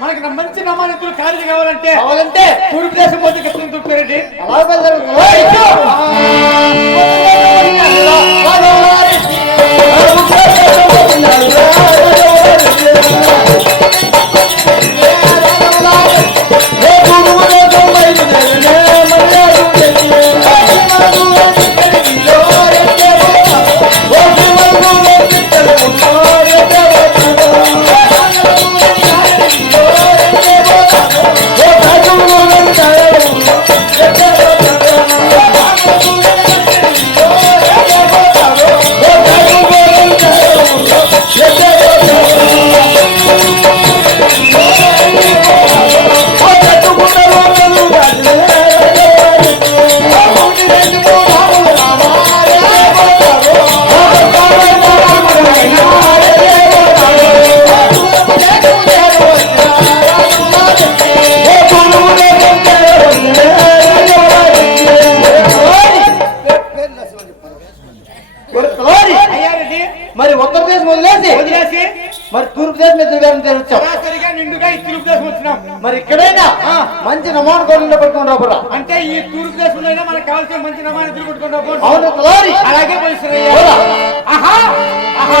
మనకి మంచి నమానితులు ఖాళీ కావాలంటే కావాలంటే తూర్పు దేశం పోతే కృష్ణ తుర్పారెడ్డి అలా మరి తూర్పు దేశం మీద తిరగాలని తెలుస్తాం సరాసరిగా నిండుగా ఈ తూర్పు దేశం వచ్చినాం. మరి ఇక్కడైనా. మంచి నమోన్ కోరిలో పట్టుకుని రాబోరా? అంటే ఈ తూర్పు దేశంలో మనకు కావాల్సిన మంచి నమానితులు కొట్టుకుంటా అవును అలాగే. ఆహా. ఆహా.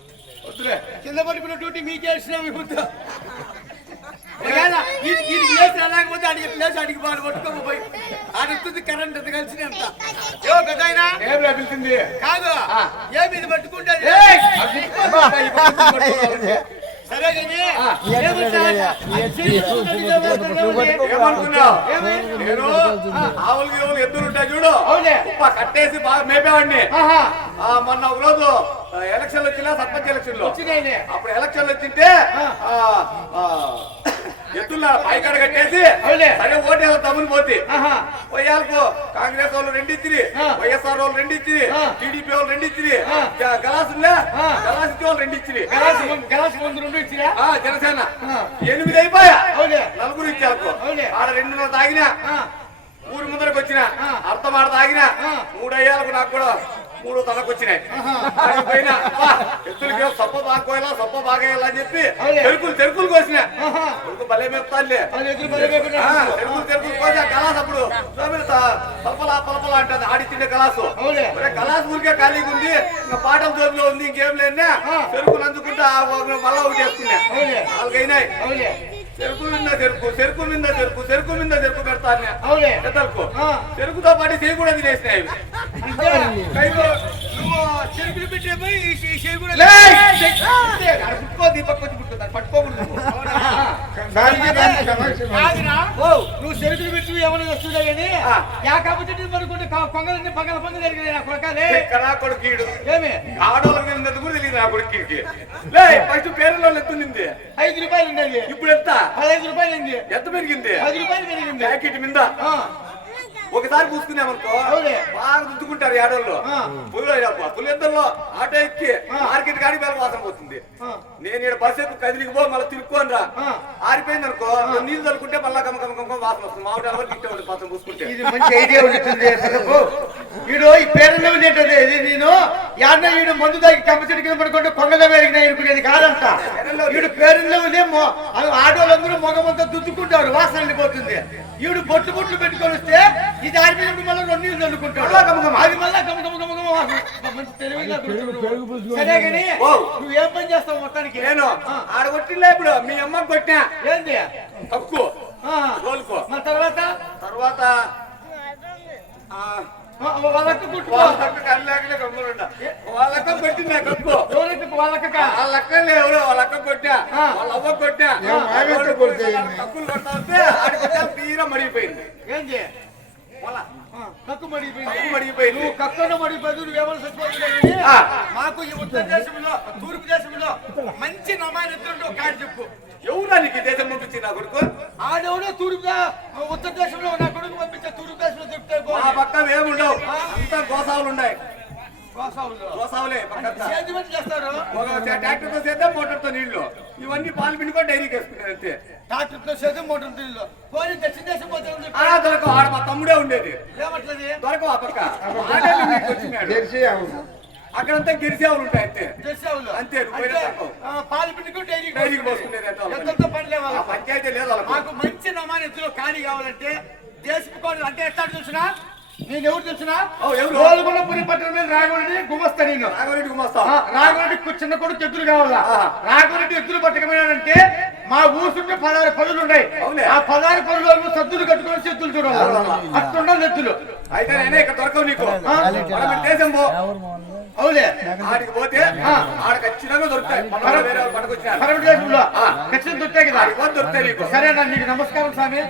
పడిపోయిన డ్యూటీ మీకే ఇచ్చినాం ఇప్పుడు లేకపోతే అడిగి ప్లేస్ అడిగి బాగా పట్టుకోకపోయి ఆడుతుంది కరెంట్ ఎంత కలిసి ఎంత కాదు. ఏమి ఇది పట్టుకుంటే నేను ఆవులకి గీవులు ఎద్దులు ఉంటాయి చూడు ఉప్ప కట్టేసి బాగా మేపేవాడిని మొన్న ఒక రోజు ఎలక్షన్లు వచ్చినా సర్పంచ్ ఎలక్షన్లో అప్పుడు ఎలక్షన్లు వచ్చింటే ఎద్దుల పైకాడ కట్టేసి. సరే ఓటేసి తమ్ముని పోతే. పోయాలకు కాంగ్రెస్ వాళ్ళు రెండు ఇచ్చిరి. వైఎస్ఆర్ వాళ్ళు రెండు ఇచ్చిరి. టీడీపీ వాళ్ళు రెండు ఇచ్చిరి. గలాసులే. గలాసు వాళ్ళు రెండు ఇచ్చిరి జనసేన. ఎనిమిది అయిపోయా అవునే. నలుగురు ఇచ్చారు. ఆడ రెండున్నర తాగినా ఊరి ముందరకు వచ్చిన. అర్థం ఆడ తాగినా. మూడు అయ్యాలకు నాకు కూడా మూడు తనకు వచ్చినాయి అబ్బా, ఎత్తులకి సొప్ప బాగోయాలా సొప్ప బాగేయాలా అని చెప్పి అవునే. చెరుకులు చెరుకులు కోసిన. కొడుకు భలే పెట్టుకున్నారు. చెరుకులు చెరుకులు కోసి గలాస్ అప్పుడు పలపలా పలపలా అంటది ఆడి తిండే. ఒరే, గలాస్ ఊరికే ఖాళీగా ఉంది ఇంకా పాఠం జోబులో ఉంది ఇంకేం లేనా ఆ. చెరుకులు అందుకుంటా మళ్ళా ఒకటి వేసుకున్నా అవునే. చెరుకు మీద చెరుకు చెరుకు మీద చెరుకు చెరుకు మీద చెరుకు పెడతాను. చెరుకుతో పాటు చేయి కూడా తినేసినాయి అంతే. కైలో పుట్టుకో దీపక్ వచ్చి నువ్వు. పెట్టి ఏమైనా వస్తుందా కానీ. యా కాకపోతే కొంగలన్నీ పగల పంగ జరిగింది నా కొడకాలే నా కొడుకీడు ఏమి? ఆడోళ్ళకి తెలియదు కూడా తెలియదు నా కొడుకీడికి లే ఫస్ట్ పేరులో ఎత్తునింది ఐదు రూపాయలు ఉండేది. ఇప్పుడు ఎంత? పదహైదు రూపాయలు ఎంత పెరిగింది? పది రూపాయలు పెరిగింది. ప్యాకెట్ మీద? ఒకసారి పూసుకున్నామనుకో. బాగా రుద్దుకుంటారు ఏడోళ్ళు ఆ. పులి పులిద్దరిలో ఆటో ఎక్కి. మార్కెట్ కాడి బేల వాసన పోతుంది. నేను ఇక్కడ బస్ ఎక్కి కదిలికి పో మళ్ళీ తిరుక్కోని రా. ఆరిపోయింది అనుకో నీళ్ళు చల్లుకుంటే మళ్ళా గమ గమ గమ వాసన వస్తుంది మామిడి వరకు ఇంటే ఉంటుంది పూసుకుంటే ఇది మంచి ఐడియా ఉంటుంది పెద్దపు వీడు ఈ పేరులో ఉండేటది నేను యాన్న వీడు మందు కమ్మ చెట్టు కింద పడుకుంటే కొంగలో పెరిగిన అనుకునేది కాదంట వీడు పేరులో ఉండే మొ- అది ఆడోళ్ళందరూ మొగమంతా దుద్దుకుంటారు వాసన వెళ్ళిపోతుంది వీడు బొట్లు బొట్లు పెట్టుకొని వస్తే ఇది ఆరిపోయినప్పుడు మళ్ళీ రెండు నీళ్ళు చల్లుకుంటాడు. అది మళ్ళా. సరే కానీ. నువ్వు ఏం పని చేస్తావు మొత్తానికి? నేను ఆడ కొట్టిలే ఇప్పుడు మీ అమ్మకి కొట్టినా. ఏంది? తక్కువ మన తర్వాత? తర్వాత ఆ, ఆ, వాళ్ళకి కుట్టుకో. వాళ్ళక్క కళ్ళాకలే గమ్మునుండ. వాళ్ళక్క కొట్టినా కక్కువ ఎవరికి వాళ్ళకి వాళ్ళ అక్కలే ఎవరో వాళ్ళ కొట్టా. అవ్వ కొట్టా. ఏం తీరా మడిగిపోయింది. వాళ్ళ ఆ, కక్కు మడిగిపోయింది. కక్కు మడిగిపోయింది. నువ్వు కక్కన మడిగిపోయింది నువ్వు ఎవరు చచ్చిపోతుంది ఆ. మాకు ఈ ఉత్తర దేశంలో తూర్పు దేశంలో మంచి నమాజ్ ఎత్తుంటే ఒక కాడ చెప్పు. ఎవరా నీకు దేశం పంపించి నా కొడుకు? ఆడెవడో తూర్పు ఉత్తర దేశంలో నా కొడుకు పంపించే తూర్పు చెప్తే మా పక్క ఏముండవు అంతా గోసావులు ఉన్నాయి. గోసావులు ట్రాక్టర్తో చేద్దాం మోటార్తో నీళ్ళు. ఇవన్నీ పాలు పిండుకొని డైరీకి వేసుకున్నారు అంతే. ట్రాక్టర్తో మోటార్ తీళ్ళు పోనీ దక్షిణ దేశం పోతే ఉంది. ఆ దొరకవు. ఆడ మా తమ్ముడే ఉండేది. ఏమట్లది? దొరకవు ఆ పక్క. అక్కడంతా గిరిసేవలు ఉంటాయి అంతే. దర్శవులు అంతే. పాలు పిండుకు డైరీ డైరీకి పోసుకునేది ఆ. పంచాయతీ లేదు మాకు మంచి నమాన్ ఎత్తులో ఖాళీ కావాలంటే అంటే ఎట్లా చూసినా నేను ఎవరు చూసినా? గోల్గొండపురి పట్టణం మీద రాఘవరెడ్డి గుమస్తా నేను. గుమస్తా. రాఘవరెడ్డి చిన్న కొడుకు ఎద్దులు కావాలా? ఆహా. రాఘవరెడ్డి ఎద్దులు పట్టకపోయినాడంటే మా ఊరు చుట్టూ పదహారు పనులు ఉన్నాయి. ఆ పదహారు పనులు సద్దులు కట్టుకొని ఎద్దులు చూడాలి అట్లుండాలి ఎద్దులు. అయితే నేనే ఇక్కడ దొరకవు నీకు. దేశం పో. అవులే ఆడికి పోతే. ఆడ ఖచ్చితంగా దొరుకుతాయి. ఖచ్చితంగా దొరికాయి కదా. దొరుకుతాయి నీకు. సరే నీకు నమస్కారం స్వామి.